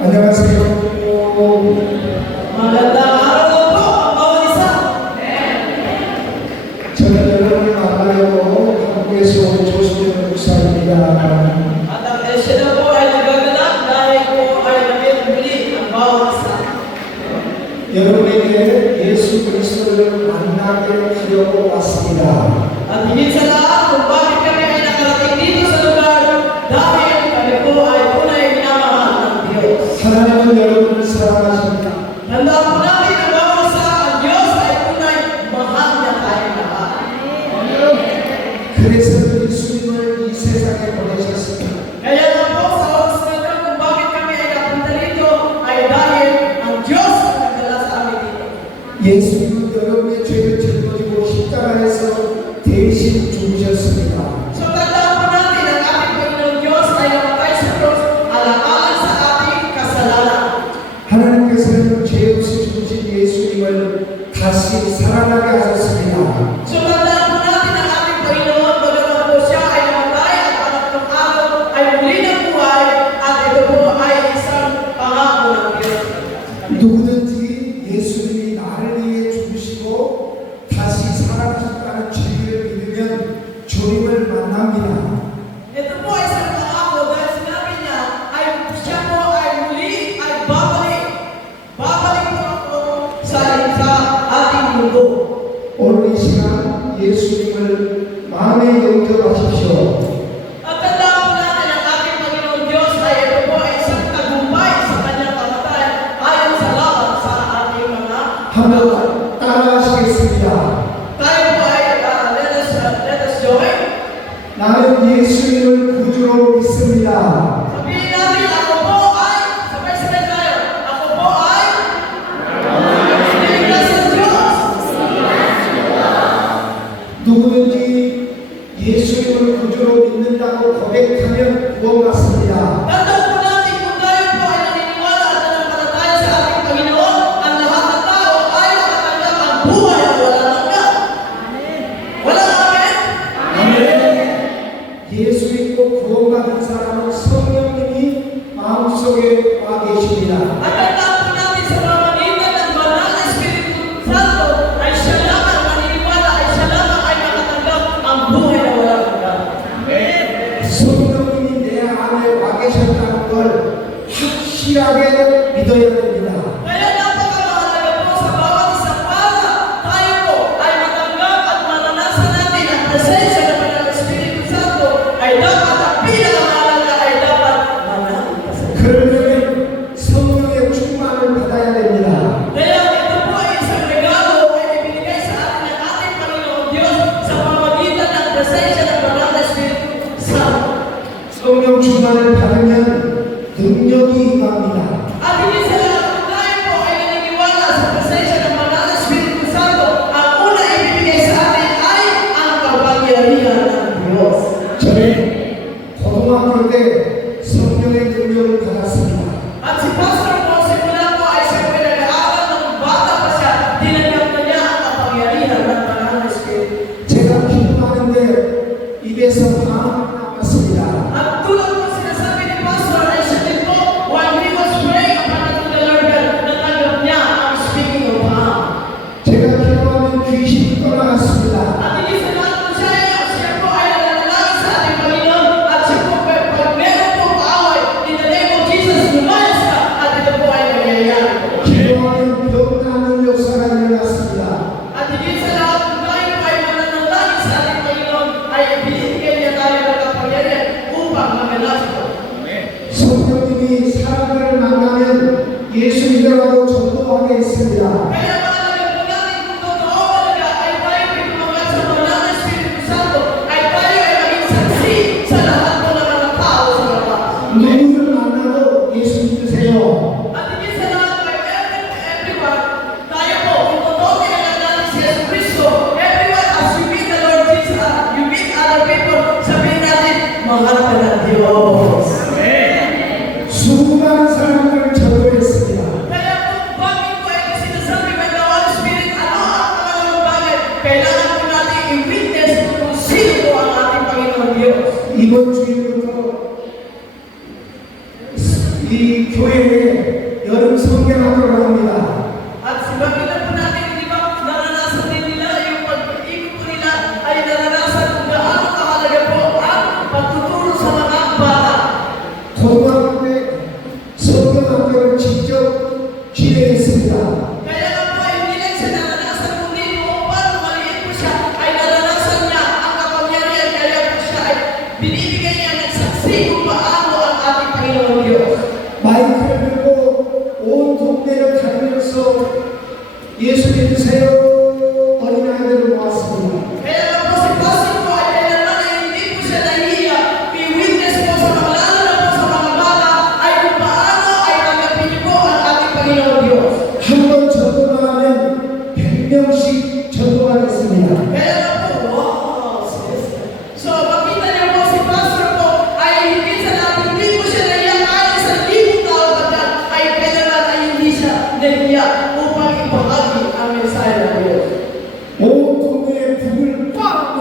안녕하세요. Magandang araw po ang bawat isa. 저는 여러분을 만나려고 한국에서 온 조수진 목사입니다. At ang sila po ay nagaganap dahil po ay namimili ang bawat isa. 여러분에게 예수 그리스도를 만나게 하려고 왔습니다. At higit sa lahat kung bakit kami ay nakarating dito sa lugar dahil kami po ay tunay minamahal ng Diyos. 하나님은 여러분을 사랑하십니다. Tandaan po natin ang bawat isa, ang Diyos ay tunay mahal niya tayong lahat. 그래서 예수님을 이 세상에 보내셨습니다. Kaya nga po sa oras na ito kung bakit kami ay napunta dito ay dahil ang Diyos ang nagdala sa amin dito. 예수님은 여러분의 죄를 짊어지고 십자가에서 대신 죽으셨습니다. So tandaan po natin ang ating Panginoon Diyos ay namatay sa krus alang-alang sa ating kasalanan. 하나님께서는 죄 없이 죽으신 예수님을 다시 살아나게 하셨습니다. So tandaan po natin ang ating Panginoon bagaman po siya ay namatay at pangatlong araw ay muli ng buhay at ito po ay isang pangako ng Diyos. 누구든지 예수님이 나를 위해 죽으시고 다시 살아나셨다는 진리를 믿으면 주님을 만납니다. Ito po ay isang pangako dahil sinabi niya ay siya po ay muli ay babalik. Babalik po ako sa ating mundo. 오늘 이 시간 예수님을 마음에 영접하십시오. At tandaan po natin ang ating Panginoon Diyos ay ito po ay isang tagumpay sa kanyang kamatayan ayon sa laban sa ating mga 한번 따라하시겠습니다. tayo po ay let us join. 나는 예수님을 구주로 믿습니다. Sabihin natin, ako po ay, sabay-sabay tayo, ako po ay siniglas ng Diyos. 누구든지 예수님을 구주로 믿는다고 고백하면 구원받습니다. Tandaan po natin kung tayo po ay naniniwala at nanampalataya sa ating Panginoon, ang lahat ng tao ay makatanggap ang buhay at walang hanggan. Walang amen? 예수 믿고 구원받은 사람은 성령님이 마음속에 와 계십니다. At tandaan po natin sa pamamagitan ng banal na Espiritu Santo ay siya lamang maniniwala, ay siya lamang ay makatanggap ang buhay na walang hanggan. 성령님이 내 안에 와 계셨다는 걸 확실하게 믿어야 됩니다. Kaya napaka-mahalaga po sa bawat isa para tayo po ay matanggap at mananasan natin ang presensya ng Banal na Espiritu Santo ay dapat ang pinakamahalaga ay dapat mananasan. 그러면 성령의 충만을 받아야 됩니다. Kaya ito po ay isang regalo ay ibinigay sa atin ng ating Panginoon Diyos sa pamamagitan ng presensya ng Banal na Espiritu Santo. 성령 충만을 받으면 능력이 임합니다. At higit sa lahat kung tayo po ay naniniwala sa presensya ng Banal na Espiritu Santo, ang una ibibigay sa atin ay ang kapangyarihan ng Diyos. 저는 고등학교 때 성령의 능력을 받았습니다. At si Pastor po, simula po ay siya po nag-aaral ng bata pa siya, tinanggap na niya ang kapangyarihan ng Banal na Espiritu. 제가 기도하는데 입에서 방언이 나왔습니다. At tulad po sinasabi ni Pastor ay siya din po, while he was praying upon the Lord God, natanggap niya ang speaking of tongues. 제가 기도하면 귀신이 떠나갔습니다. At higit sa lahat po siya po ay nananalangin sa ating Panginoon at siya po pag meron po kaaway, in the name of Jesus, lumayas ka at ito po ay mangyayari po. 기도하면 병 나는 역사가 일어났습니다. At higit sa lahat kung tayo po ay mananalangin sa ating Panginoon ay ibinigay niya tayo ng kapangyarihan upang maganap ito. 성령님이 사람들을 만나면 예수 믿으라고 전도하게 했습니다. Kaya mahalaga po natin kung totoo talaga ay tayo ay tumanggap sa Banal na Espiritu Santo ay tayo ay maging saksi sa lahat po ng mga tao sa labas. 누구를 만나도 예수 믿으세요. At higit sa lahat po ay everyone, tayo po, kung totoo tinanggap natin si Yesu Cristo, everyone, as you meet the Lord Jesus, you meet other people, sabihin natin, mahal ka ng Diyos. 수많은 사람들을 전도했습니다. Kaya kung bakit po ay sinasabi by the Holy Spirit, ano ang mga bagay, kailangan po natin i-witness kung sino po ang ating Panginoon Diyos. 이번 주일부터 이 교회에 여름 성경학교를 합니다. At makita po natin, di ba, naranasan din nila yung pag-ikot po nila ay naranasan kung gaano kahalaga po ang pagtuturo sa mga bata. 고등학교 때 성경학교를 직접 진행했습니다. Kaya nga po ay hindi lang siya naranasan kundi noong paano maliit po siya ay naranasan niya ang kapangyarihan kaya po siya ay binibigay niya ng saksi kung paano ang ating Panginoon Diyos. 마이크를 들고 온 동네를 다니면서 예수 믿으세요 어린아이들을 모았습니다. Kaya nga po si Pastor po ay kailanman ay hindi po siya nahiya. May witness po sa mga lalo na po sa mga bata ay kung paano ay tanggapin niyo po ang ating Panginoon Diyos. 한 번 전도하면 100명씩 전도하겠습니다. Kaya nga po, wow, sis. So makita niyo po si Pastor po ay hindi sa natin, hindi po siya nahiya kahit sa libong tao ba ay kailanman ay hindi siya nahiya upang ibahagi ang mensahe ng Diyos. 온 동네에 불을 꽝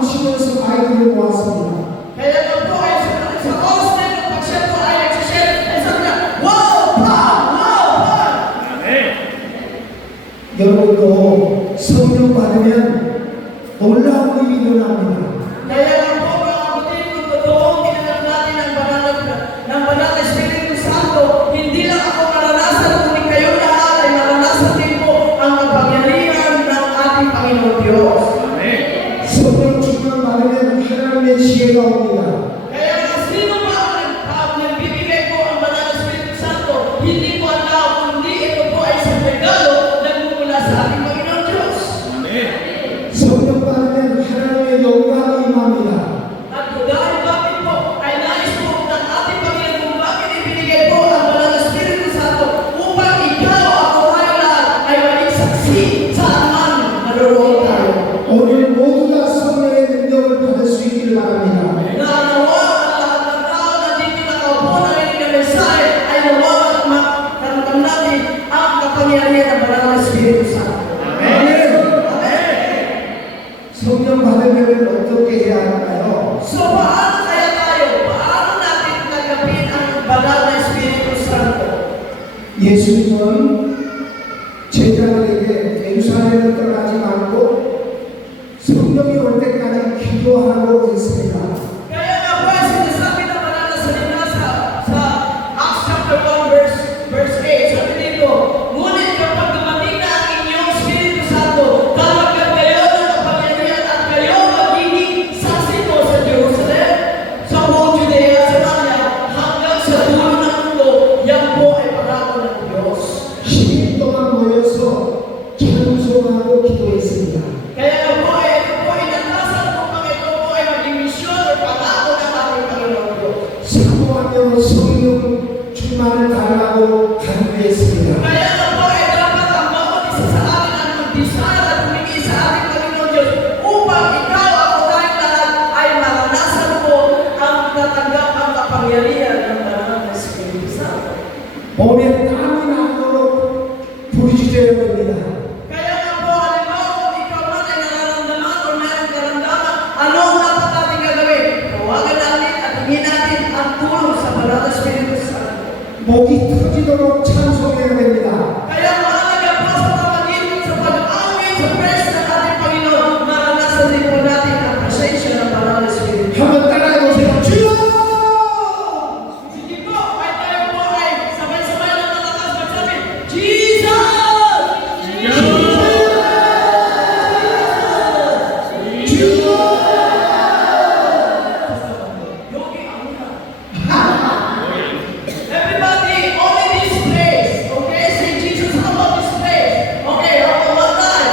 치면서 아이들을 모았습니다. Kaya nga po ay sa oras na ito, pag siya po ay nagsishare, ay sabi niya, wow, wow, wow, wow. 여러분도 성령 받으면 놀라운 일이 일어납니다. Kaya nga po mga kapatid, kung totoong tinanong natin ang banal na Espiritu Santo, hindi lang ako maranasan, kundi kayo lahat ay maranasan din po ang kapangyarihan ng ating Panginoon Diyos. 성령 충만 받으면 하나님의 지혜가 옵니다. Kaya nga sino ba ang nagbibigay po ang banal na Espiritu Santo? Hindi po ang tao, kundi ito po ay isang regalo na mumula sa ating Panginoon Diyos. 성령 받으면 하나님의 영광이 임합니다. At dahil bakit po ay nais po ng ating Panginoon kung bakit ibinigay po ang banal na Espiritu Santo upang ikaw ako tayo lahat ay maging saksi saan man naroon tayo. 오늘 모두가 성령의 능력을 받을 수 있기를 바랍니다. Na nawa ang lahat ng tao na dito nakaupo na rin ng mensahe ay nawa at makaramdam natin ang kapangyarihan ng banal na Espiritu Santo. 성령 받으면 어떻게 해야 할까요? So paano kaya tayo? Paano natin tanggapin ang banal na Espiritu Santo? 예수님은 제자들에게 예루살렘을 떠나지 말고 성령이 올 때까지 기도하라고 했습니다. Kaya nga po ay sinasabi ng banal na salita sa Acts chapter 1 verse 8. Sabi dito, ngunit kapag dumating na ang inyong Espiritu Santo, talagyan kayo ng kapangyarihan at kayo magiging saksi ko sa Jerusalem, sa buong Judea, Samaria, hanggang sa dulo ng mundo. Yan po ay pangako ng Diyos. 10일 동안 모여서 찬송하고 기도했습니다. Kaya nga po ay ito po ay natasan upang ito po ay maging misyon o pangako ng ating Panginoon Diyos. 사모하며 성령 충만을 달라고 간구했습니다. Kaya nga po ay dapat ang bawat isa sa atin ang magdesire at humingi sa ating Panginoon Diyos upang ikaw ako tayong lahat ay maranasan po ang natanggap ang kapangyarihan ng banal na Espiritu Santo. 몸에 땀이 나도록 부르짖어야 됩니다. Kaya nga po, halimbawa kung ikaw man ay nararamdaman o mayroong karamdaman, ano ang dapat natin gagawin? Tawagan natin at hingin natin ang tulong sa banal na Espiritu Santo. 목이 터지도록 찬송해야 됩니다. Kaya mahalaga po sa pamagitan sa pag-awit sa praise ng ating Panginoon, maranasan din po natin ang presensya ng banal na Espiritu. 한번 따라해 보세요. 주여! Sige po, ay tayo po ay sabay-sabay ng malakas magsabi, Jesus! Yogi, ang everybody, only this place. Okay, say Jesus, how about this place? Okay, how about one time?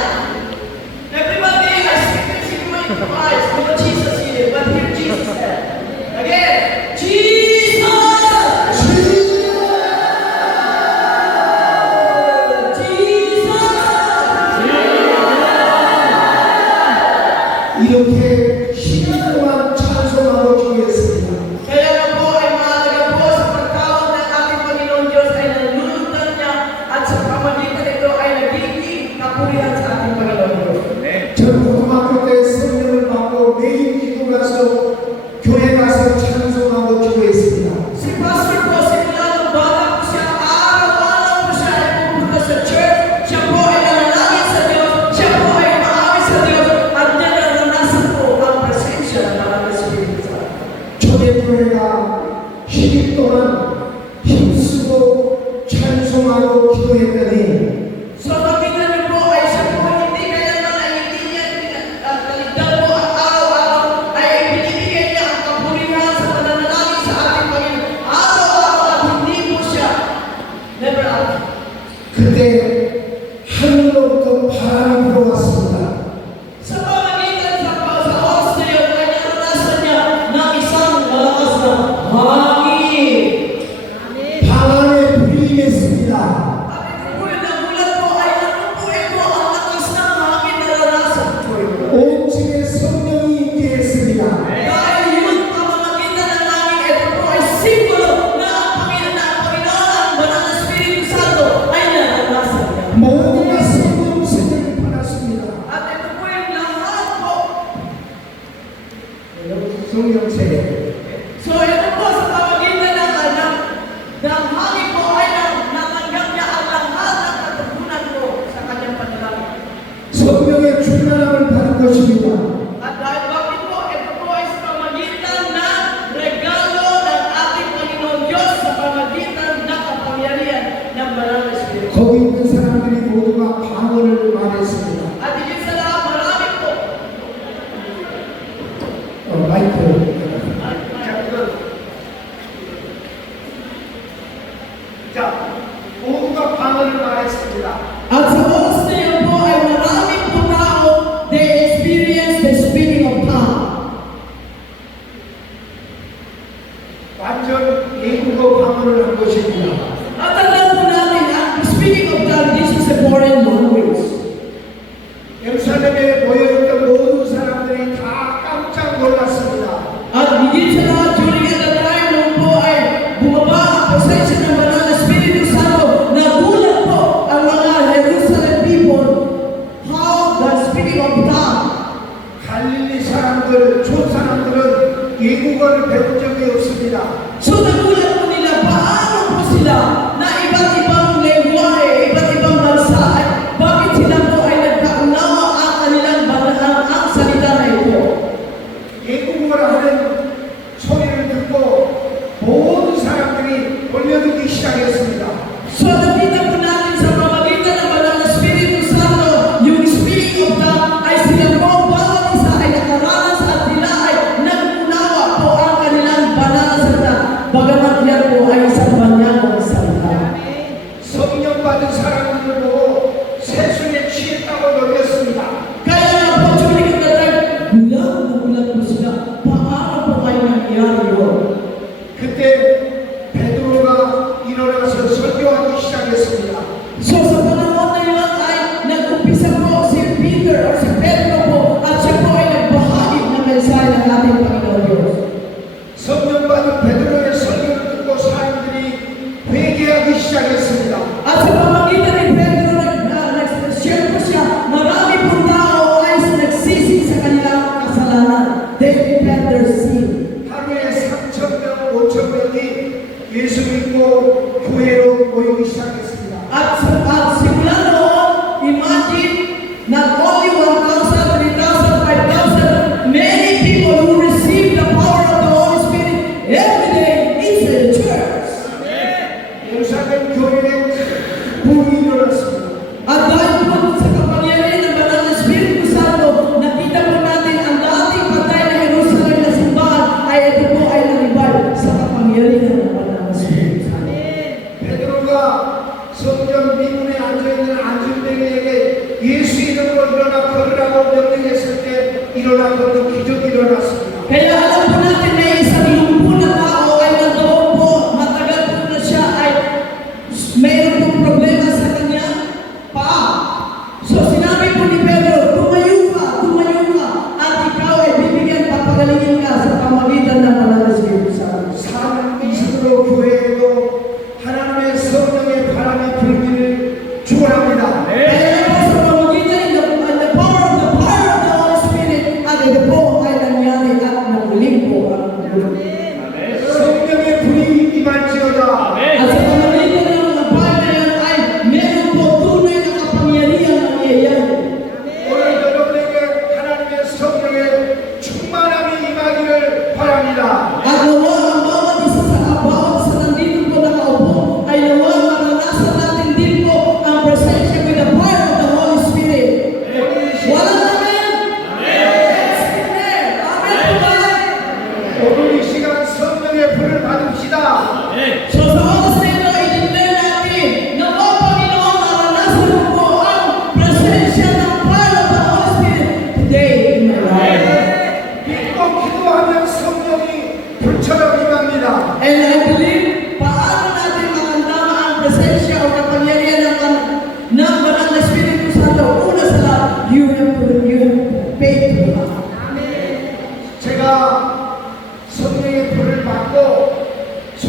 Everybody, I speak this in my eyes. No Jesus here, but here Jesus said. Again, Jesus! 이렇게 10일 동안 찬송하고 기도했습니다. Kaya nga po ay mahalaga po sa pagtawag ng ating Panginoon Diyos ay nalulundan niya at sa pamagitan nito ay nagiging kapurihan sa ating Panginoon Diyos. 전 고등학교 때 성령을 받고 매일 기도 가서 교회 가서 찬송하고 기도했습니다. Si Pastor 10일 동안 힘쓰고 찬송하고 기도했더니 So makita niyo po ay siya po hindi kailanman ay hindi niya kaligdan po at araw-araw ay binibigay niya ang kapurihan sa pananalangin sa ating Panginoon. Araw-araw at hindi po siya never out. 그때 하늘로부터 바람이 불어왔습니다. Sa pamagitan sa oras na yun ay naranasan niya ng isang malakas na hangin. 바람에 불리겠습니다. At ito po yung nagulat po ay ano po ito ang lakas ng hangin na naranasan po ito. 온 집에 성령이 임재했습니다. Dahil yun pamamagitan ng hangin, ito po ay simbolo na ang Panginoon, ang Banal na Espiritu Santo ay naranasan niya. 모두가 성령세를 받았습니다. At ito po yung lahat po. 성령세. So ito po sa pamagitan ng hangin po ay natanggap niya ang lahat ng katugunan po sa kanyang panalangin. 성령의 충만함을 받은 것입니다. At dahil bakit po, ito po ay sa pamagitan ng regalo ng ating Panginoon Diyos sa pamagitan ng kapangyarihan ng Banal na Espiritu. 거기 있는 사람들이 모두가 방언을 말했습니다. At higit sa lahat, marami po. 마이크. 자, 모두가 방언을 말했습니다. At sa oras na yun po ay marami po tao, they experience the speaking of tongue. 완전 예국어 방언을 한 것입니다. At alam po natin, ang speaking of tongue, this is a foreign language. 예루살렘에 모여있던 모든 사람들이 다 깜짝 놀랐습니다. At higit sa lahat, during at the time nung po ay bumaba ang presensya ng Banal na Espiritu Santo, nagulat po ang mga Jerusalem people how the speaking of tongue. 갈릴리 사람들, 촌 사람들은 예국어를 배운 적이 없습니다. So nagulat po nila paano po sila na iba't ibang lengguwahe, iba't ibang bansa ay bakit sila po ay nagkaunawa ang kanilang ang salita na ito. 예국어를 하는 소리를 듣고 모든 사람들이 돌려듣기 시작했습니다. So nakita po natin sa pamagitan ng Banal na Espiritu Santo, yung speaking of tongue ay sila po bawat isa ay nakaranas at sila ay nagunawa po ang kanilang banal na salita. Bagamat yan po ay isang banyagang salita. 성령 받은 사람들을 보고 세수에 취했다고 놀렸습니다. Kaya nga po, during the time, gulat po sila. Paano po kayo nangyari yun? 그때 베드로가 일어나서 설교하기 시작했습니다. So sa panahon na yun ay nag-umpisa po si Peter o si Pedro po at siya po ay nagbahagi ng mensahe ng ating Panginoon Diyos. 성령 받은 베드로의 설교를 듣고 사람들이 회개하기 시작했습니다. At sa pamagitan ni Pedro, nag-share po siya, marami pong tao ay nagsisi sa kanilang kasalanan. They repent their sin. 하루에 3,000명, 5,000명이 예수 믿고 교회로 모이기 시작했습니다. At simula noon, imagine, not only 1,000, 3,000, 5,000, many people who receive the power of the Holy Spirit every day is the church. 예루살렘 교회에 부흥이 일어났습니다. At dahil po sa kapangyarihan ng Banal na Espiritu Santo, nakita po natin ang dating patay na Jerusalem na simbahan ay ito po ay nalibay sa kapangyarihan ng Banal na Espiritu Santo. 베드로가 성전 미문에 앉아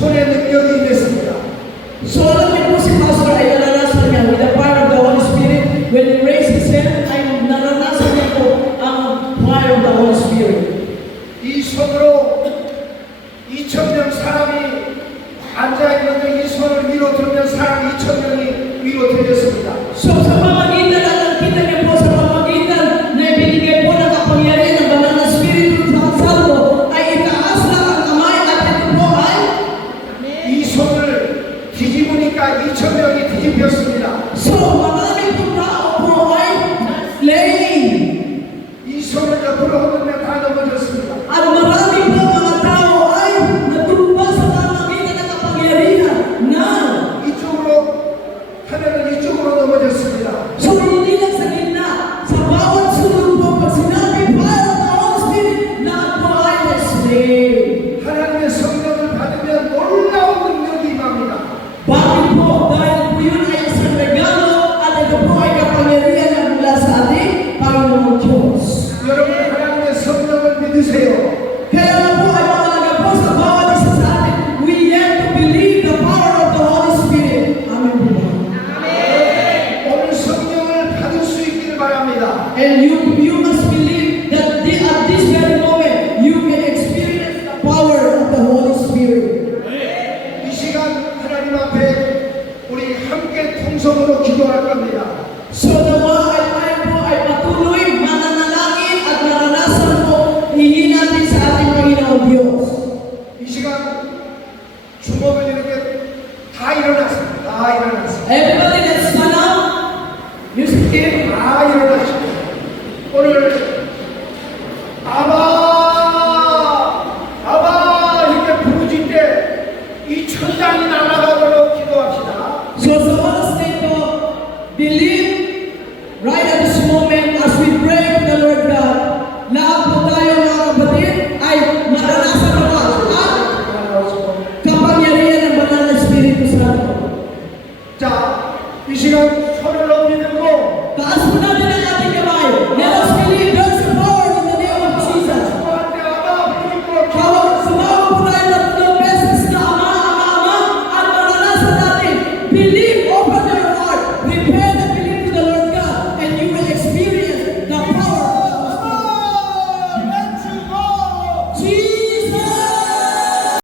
손의 능력이 임했습니다. So alam niyo po si Pastor ay naranasan niya with the power of the Holy Spirit. When he raised his hand, ay naranasan niya po ang fire of the Holy Spirit. 이 손으로 2,000명 사람이 앉아있는데 이 손을 위로 들면 사람 2,000명이 위로 들렸습니다. So sa pamagitan at nakita niyo po sa pamagitan na ibinigay po ng kapangyarihan ng banal na Espiritu Santo ay itaas lang ang kamay at ito po ay 이 손을 뒤집으니까 2,000명이 뒤집혔습니다. so marami po tao po ay laying. 이 손을 옆으로 흔들면 다 넘어졌습니다. At marami po mga tao ay natumba sa pamagitan ng kapangyarihan na 이쪽으로 하면은 이쪽으로 넘어졌습니다. so hindi lang sa gitna, sa bawat sunod po pag sinabi fire of the Holy Spirit na po ay na-slay. 하나님의 성령을 받으면 놀라운 능력이 임합니다. Bakit po? Dahil po yun ay isang regalo at ito po ay kapangyarihan na mula sa ating Panginoong Diyos. 여러분 하나님의 성령을 믿으세요. Kaya nga po ay mahalaga po sa bawat isa sa atin, we have to believe the power of the Holy Spirit. Amen po ba? 오늘 성령을 받을 수 있기를 바랍니다. And you must believe that at this very moment, you can experience the power of the Holy Spirit. 이 시간 하나님 앞에 우리 함께 통성으로 기도할 겁니다. So nawa ay tayo po ay patuloy mananalangin at naranasan po hingin natin sa ating Panginoong Diyos. 이 시간 주먹을 이렇게 다 일어났습니다. 다 일어났습니다. Everybody let's stand up. Music team. 다 일어났습니다. 오늘 아바 아바 이렇게 부르실 때 이 천장이 나가